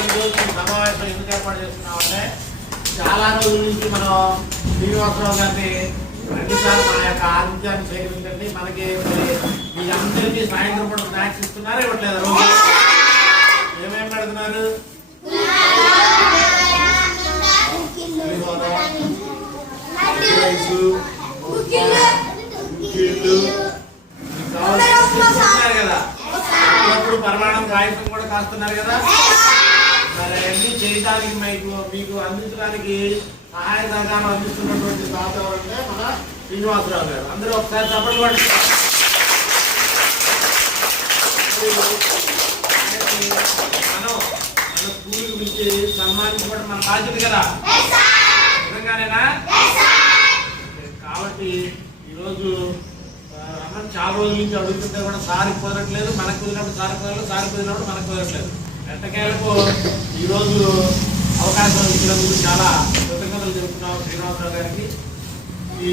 ఈరోజు సమావేశం ఎందుకు ఏర్పాటు చేస్తున్నామంటే చాలా రోజుల నుంచి మనం శ్రీనివాసరావు గారిని రెండుసార్లు మన యొక్క ఆతిథ్యాన్ని సేకరించండి. మనకి మీ అందరికీ సాయంత్రం పూట స్నాక్స్ ఇస్తున్నారు, ఇవ్వట్లేదు? రోజు ఏమేమి పెడుతున్నారు? కదా, అప్పుడప్పుడు పరమాణం పాయసం కూడా కాస్తున్నారు కదా. మరి అన్ని చేయడానికి మీకు అందించడానికి సహాయ సహకారం అందిస్తున్నటువంటి తాత ఎవరంటే మన శ్రీనివాసరావు గారు. అందరూ ఒకసారి చప్పట్లు పడుతున్నారు. మనం మన స్కూల్ గురించి సన్మానించుకోవడం మన బాధ్యత కదా, నిజంగానేనా? కాబట్టి ఈరోజు చాలా రోజుల నుంచి అడుగుతుంటే కూడా సారికి కుదరట్లేదు, మనకు కుదిరినప్పుడు సారికి కుదరలేదు, సారికి కుదిరినప్పుడు మనకు కుదరట్లేదు. ఎట్టకేలకు ఈరోజు అవకాశం ఇచ్చినందుకు చాలా కృతజ్ఞతలు చెబుతున్నాం శ్రీనివాసరావు గారికి. ఈ